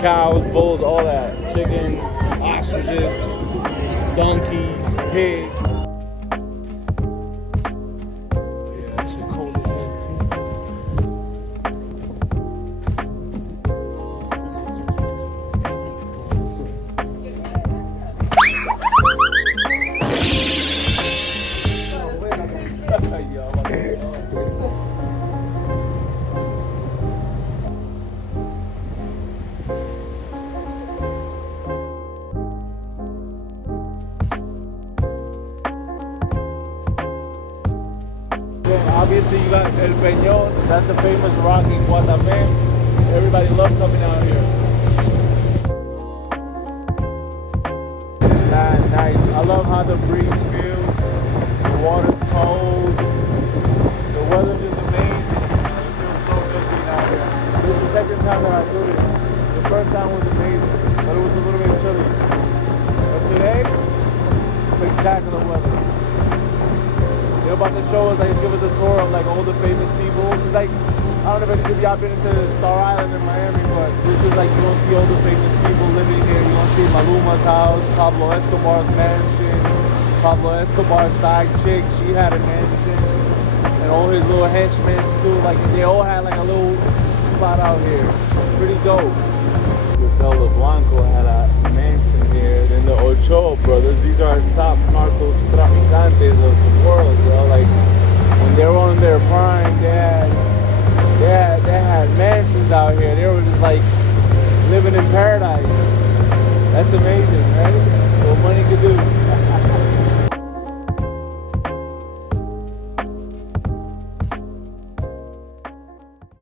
cows, bulls, all that. Chicken, ostriches, donkeys, pigs. Yeah, that shit cold as hell too. Obviously, you got El Peñón. That's the famous rock in Guatapé. Everybody loves coming out here. Nice. I love how the breeze feels. The water's cold. The weather's just amazing. It feels so good being out here. This is the second time that I do this. The first time was amazing, but it was a little bit chilly. But today, spectacular weather. They're about to show us, like, give us a tour of like all the famous people. It's like, I don't know if y'all been into Star Island in Miami, but this is like, you don't see all the famous people living here. You don't see Maluma's house, Pablo Escobar's mansion, Pablo Escobar's side chick, she had a mansion, and all his little henchmen too. Like, they all had like a little spot out here. Pretty dope. Griselda Blanco had a mansion here. Then the Ochoa brothers, these are top narco traficantes of the world, bro. Like, when they were on their prime, they had mansions out here. They were just like living in paradise.